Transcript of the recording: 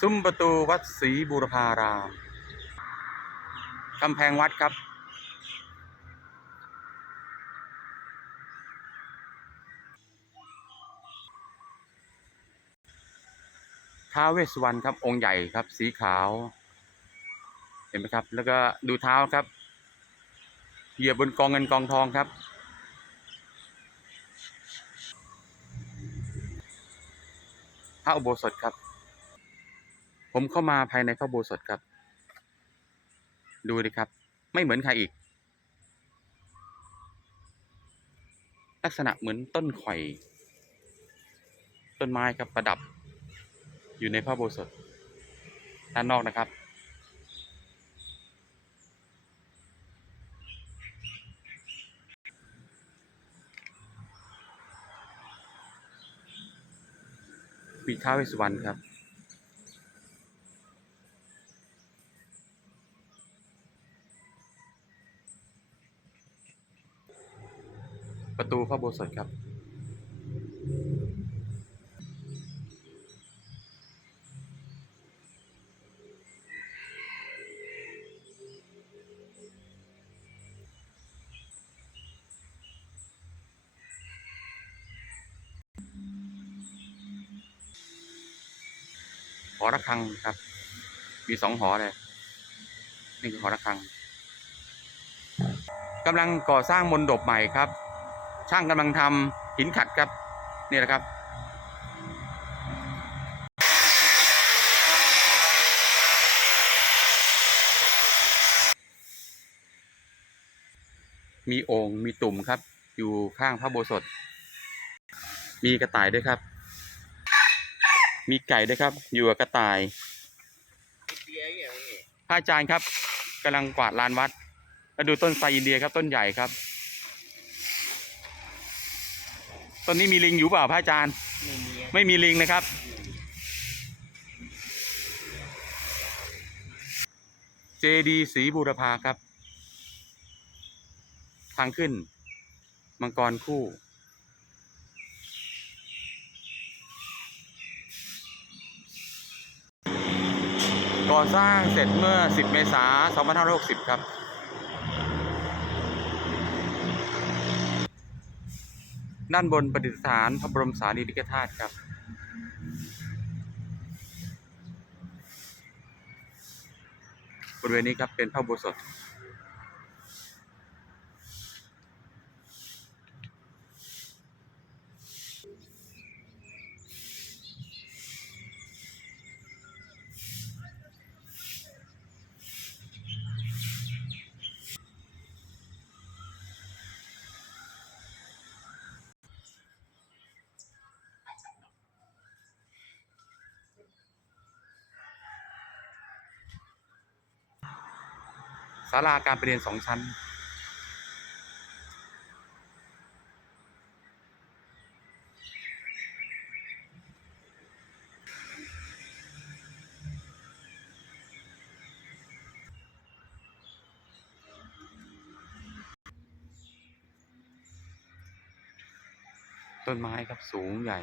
ซุ้มประตูวัดศรีบูรพารามกำแพงวัดครับ ท้าเวสวรรณครับ องค์ใหญ่ครับ สีขาว เห็นไหมครับ แล้วก็ดูเท้าครับ เหยียบบนกองเงินกองทองครับพระอุโบสถครับ ผมเข้ามาภายในพระโบสถครับ ดูดิครับ ไม่เหมือนใครอีก ลักษณะเหมือนต้นข่อย ต้นไม้ครับประดับ อยู่ในพระโบสถด้านนอกนะครับ มีท้าวเวสสุวรรณครับ ประตูพระโบสถครับ หอระฆังครับ มีสองหอเลย นี่คือหอระฆังกำลังก่อสร้างมนดบใหม่ครับ ช่างกำลังทำหินขัดครับนี่แหละครับมีโอ่งมีตุ่มครับ อยู่ข้างพระโบสถ มีกระต่ายด้วยครับ มีไก่ด้วยครับ อยู่กับกระต่ายพระอาจารย์ครับกำลังกวาดลานวัดมาดูต้นไทรอินเดียครับต้นใหญ่ครับ ต้นนี้มีลิงอยู่เปล่าพระอาจารย์ ไม่มีไม่มีลิงนะครับ เจดีศรีบูรพาครับ ทางขึ้น มังกรคู่ ก่อสร้างเสร็จเมื่อ 10 เมษายน2560 ครับ ด้านบนประดิษฐานพระบรมสารีริกธาตุครับ บริเวณนี้ครับเป็นพระอุโบสถ ศาลาการประเรียนสองชั้น ต้นไม้ครับสูงใหญ่